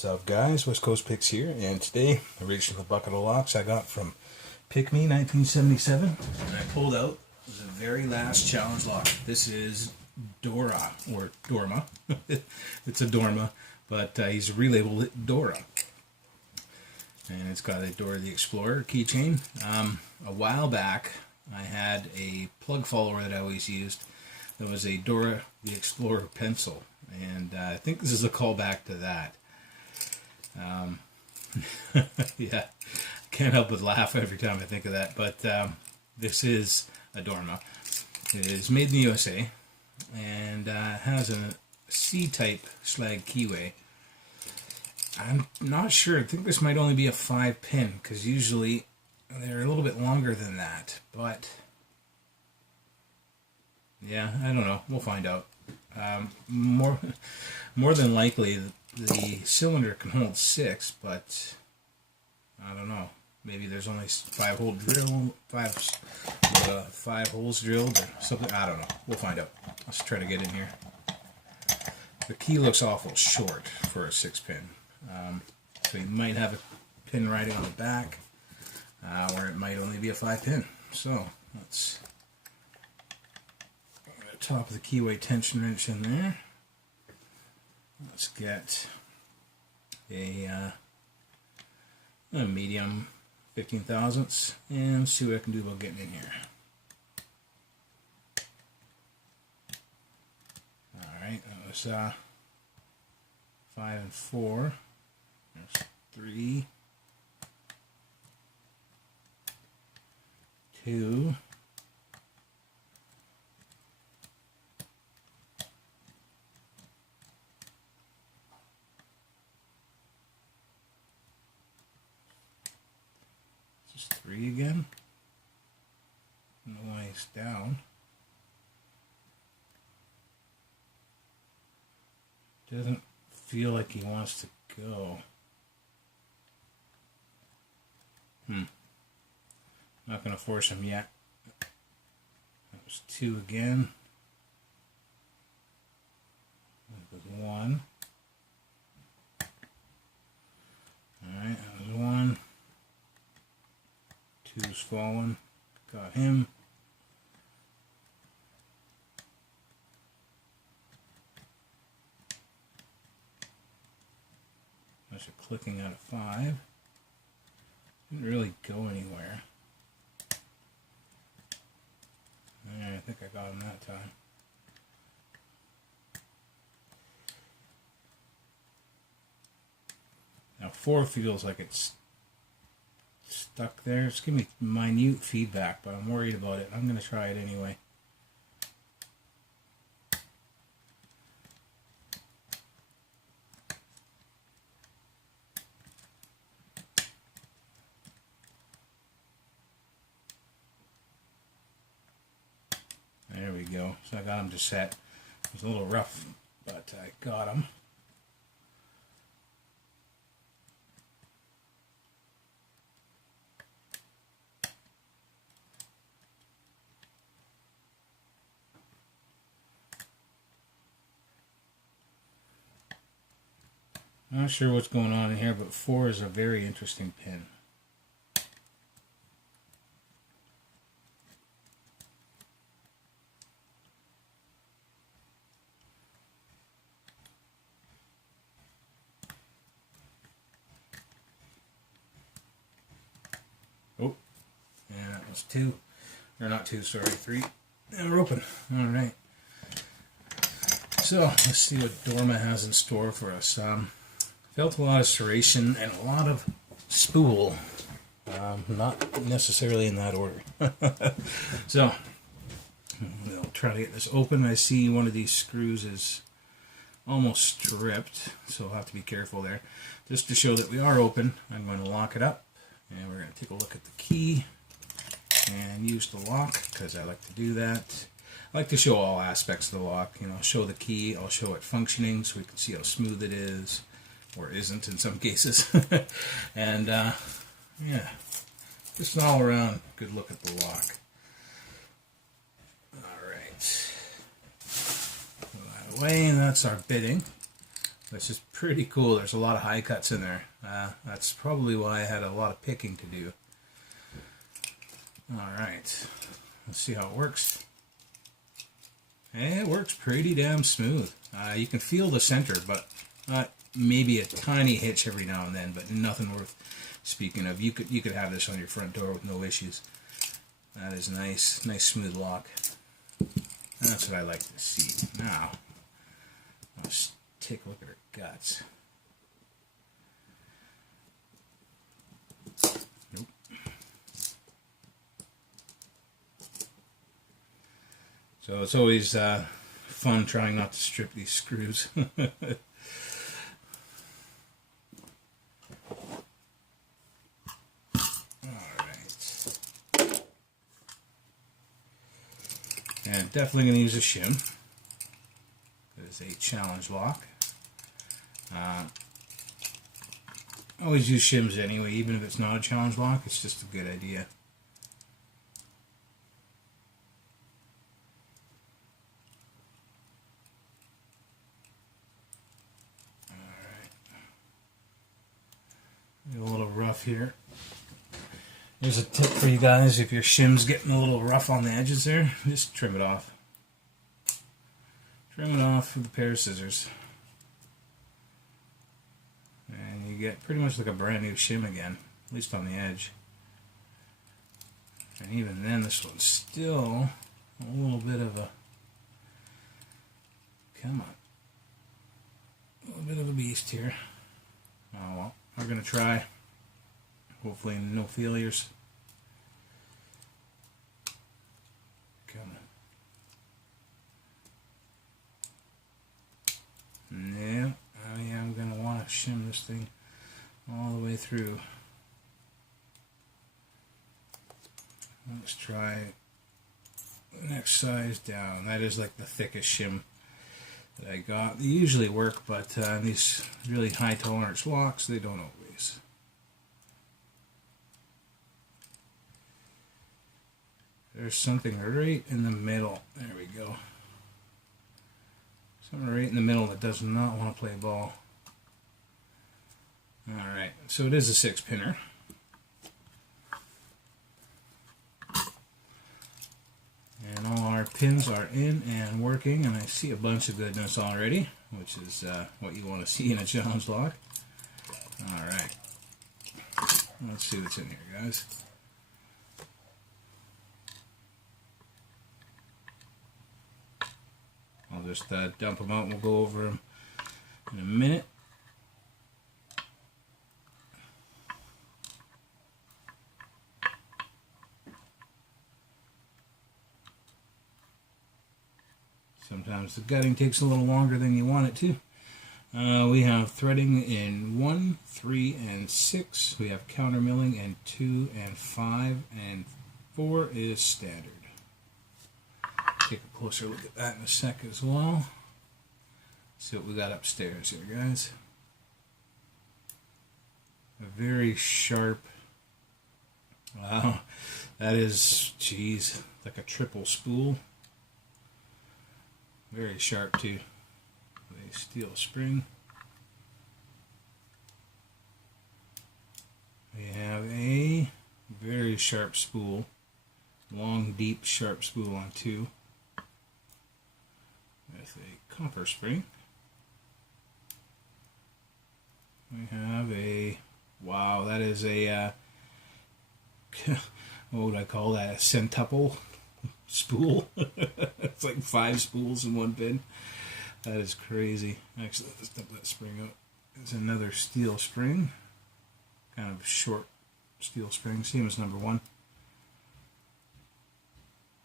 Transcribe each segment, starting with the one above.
What's up, guys? West Coast Picks here, and today I reached in the bucket of locks I got from PickMe 1977, and I pulled out the very last challenge lock. This is Dora, or Dorma. It's a Dorma, but he's relabeled it Dora. And it's got a Dora the Explorer keychain. A while back, I had a plug follower that I always used. That was a Dora the Explorer pencil, and I think this is a callback to that. Yeah, can't help but laugh every time I think of that. But this is a Dorma. It is made in the USA and has a C-type slag keyway. I'm not sure. I think this might only be a 5-pin because usually they're a little bit longer than that. But yeah, I don't know. We'll find out. More than likely, the cylinder can hold 6, but I don't know. Maybe there's only 5-hole drill, five holes drilled or something. I don't know. We'll find out. Let's try to get in here. The key looks awful short for a 6-pin. So you might have a pin riding on the back, or it might only be a 5-pin. So let's get the top of the keyway tension wrench in there. Let's get a medium 15 thousandths and see what I can do about getting in here. Alright, that was 5 and 4. There's 3, 2, 3 again. No way it's down. Doesn't feel like he wants to go. Not going to force him yet. That was 2 again. That was 1. Alright, that was 1. 2's fallen. Got him. That's a clicking out of 5. Didn't really go anywhere. Yeah, I think I got him that time. Now 4 feels like it's stuck there. It's giving me minute feedback, but I'm worried about it. I'm going to try it anyway. There we go. So I got him to set. It was a little rough, but I got him. Not sure what's going on in here, but 4 is a very interesting pin. Oh, and that was 2. Or not 2, sorry, 3. And we're open. Alright. So, let's see what Dorma has in store for us. Felt a lot of serration and a lot of spool. Not necessarily in that order. So, we'll try to get this open. I see one of these screws is almost stripped, so I'll have to be careful there. Just to show that we are open, I'm going to lock it up, and we're going to take a look at the key and use the lock, because I like to do that. I like to show all aspects of the lock. You know, I'll show the key, I'll show it functioning so we can see how smooth it is, or isn't in some cases. And yeah, just an all around good look at the lock. Alright, put that away, and that's our bitting. That's just pretty cool. There's a lot of high cuts in there. That's probably why I had a lot of picking to do. Alright, let's see how it works. It works pretty damn smooth. You can feel the center, but maybe a tiny hitch every now and then, but nothing worth speaking of. You could have this on your front door with no issues. That is nice smooth lock. That's what I like to see. Now, let's take a look at her guts. Nope. So it's always fun trying not to strip these screws. And definitely going to use a shim. It is a challenge lock. Always use shims anyway, even if it's not a challenge lock. It's just a good idea. Alright. A little rough here. Here's a tip for you guys: if your shim's getting a little rough on the edges there, just trim it off. Trim it off with a pair of scissors. And you get pretty much like a brand new shim again, at least on the edge. And even then, this one's still a little bit of a, come on, a little bit of a beast here. Oh well, we're going to try. Hopefully no failures. Come on. No. Oh yeah, I'm going to want to shim this thing all the way through. Let's try the next size down. That is like the thickest shim that I got. They usually work, but these really high tolerance locks, they don't always. There's something right in the middle. There we go. Something right in the middle that does not want to play ball. Alright, so it is a 6-pinner. And all our pins are in and working, and I see a bunch of goodness already, which is what you want to see in a challenge lock. Alright, let's see what's in here, guys. I'll just dump them out and we'll go over them in a minute. Sometimes the gutting takes a little longer than you want it to. We have threading in 1, 3, and 6. We have counter milling in 2 and 5, and 4 is standard. Take a closer look at that in a sec as well. See what we got upstairs here, guys. A very sharp, wow, that is, geez, like a triple spool. Very sharp too. A steel spring. We have a very sharp spool, long, deep, sharp spool on 2. With a copper spring. We have a, wow, that is a, what would I call that, a centuple spool? It's like 5 spools in one pin. That is crazy. Actually, let's dump that spring out. It's another steel spring, kind of short steel spring, same as number 1.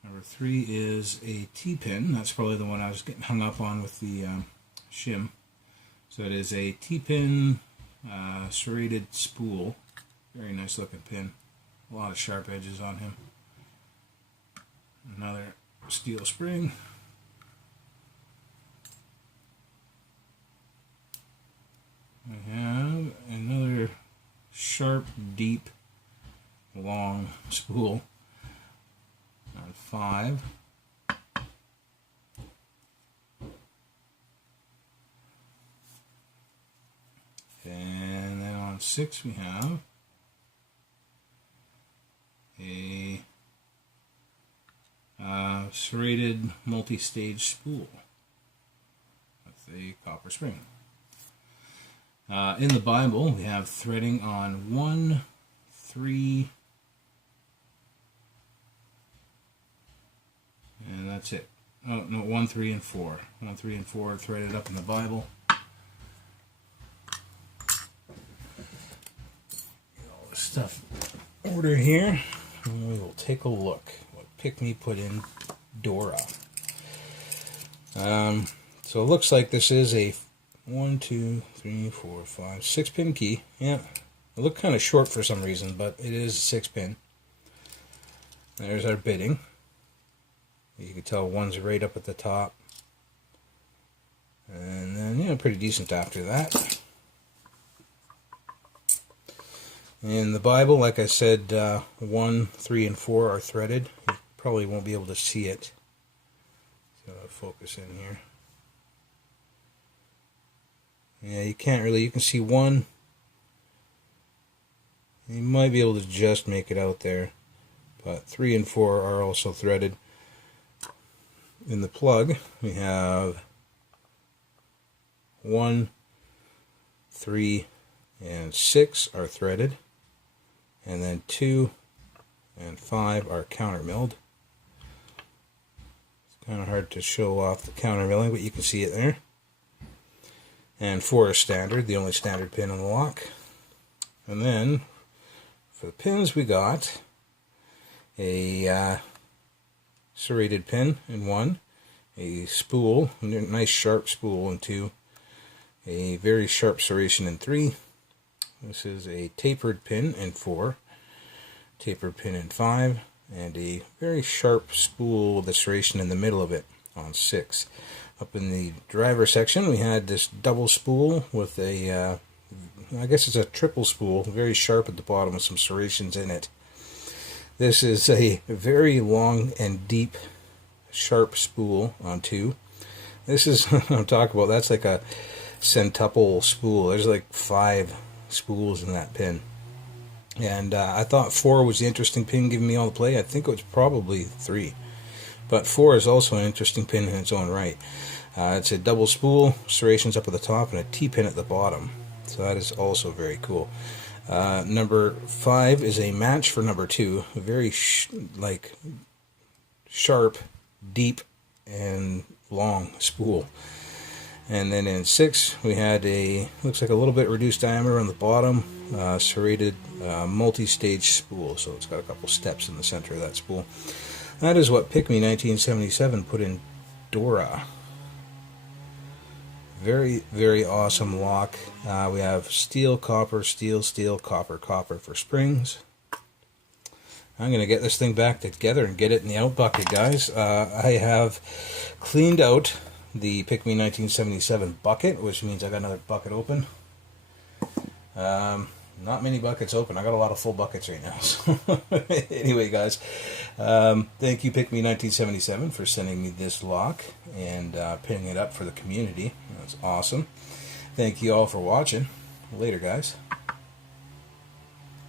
Number 3 is a T-pin. That's probably the one I was getting hung up on with the shim. So it is a T-pin serrated spool. Very nice looking pin. A lot of sharp edges on him. Another steel spring. We have another sharp, deep, long spool. On 5. on 6 we have a serrated multi-stage spool with a copper spring. In the Bible, we have threading on 1, 3, and that's it. Oh, no, 1, 3, and 4. 1, 3, and 4 are threaded up in the Bible. Get all this stuff in order here, and we will take a look what PickMe put in Dora. So it looks like this is a 1, 2, 3, 4, 5, 6-pin key. Yeah, it looked kind of short for some reason, but it is a 6-pin. There's our bitting. You can tell one's right up at the top. And then, you know, pretty decent after that. In the Bible, like I said, 1, 3, and 4 are threaded. You probably won't be able to see it. So I'll focus in here. Yeah, you can't really, you can see 1. You might be able to just make it out there. But 3 and 4 are also threaded. In the plug, we have 1, 3, and 6 are threaded, and then 2 and 5 are counter milled. It's kind of hard to show off the counter milling, but you can see it there. And 4 is standard, the only standard pin on the lock. And then for the pins, we got a serrated pin in 1, a spool, a nice sharp spool in 2, a very sharp serration in 3. This is a tapered pin in 4, tapered pin in 5, and a very sharp spool with a serration in the middle of it on 6. Up in the driver section, we had this double spool with a, I guess it's a triple spool, very sharp at the bottom with some serrations in it. This is a very long and deep, sharp spool on 2. This is what I'm talking about. That's like a centuple spool. There's like 5 spools in that pin. And I thought 4 was the interesting pin giving me all the play. I think it was probably 3. But 4 is also an interesting pin in its own right. It's a double spool, serrations up at the top, and a T-pin at the bottom. So that is also very cool. Number 5 is a match for number 2, a very sharp, deep, and long spool. And then in 6 we had a, looks like a little bit reduced diameter on the bottom, serrated multi-stage spool, so it's got a couple steps in the center of that spool. That is what PickMe 1977 put in Dora. Very, very awesome lock. We have steel, copper, steel, steel, copper, copper for springs. I'm going to get this thing back together and get it in the out bucket, guys. I have cleaned out the PickMe 1977 bucket, which means I got another bucket open. Not many buckets open. I got a lot of full buckets right now. So anyway, guys, thank you PickMe 1977 for sending me this lock and pinning it up for the community. That's awesome. Thank you all for watching. Later, guys.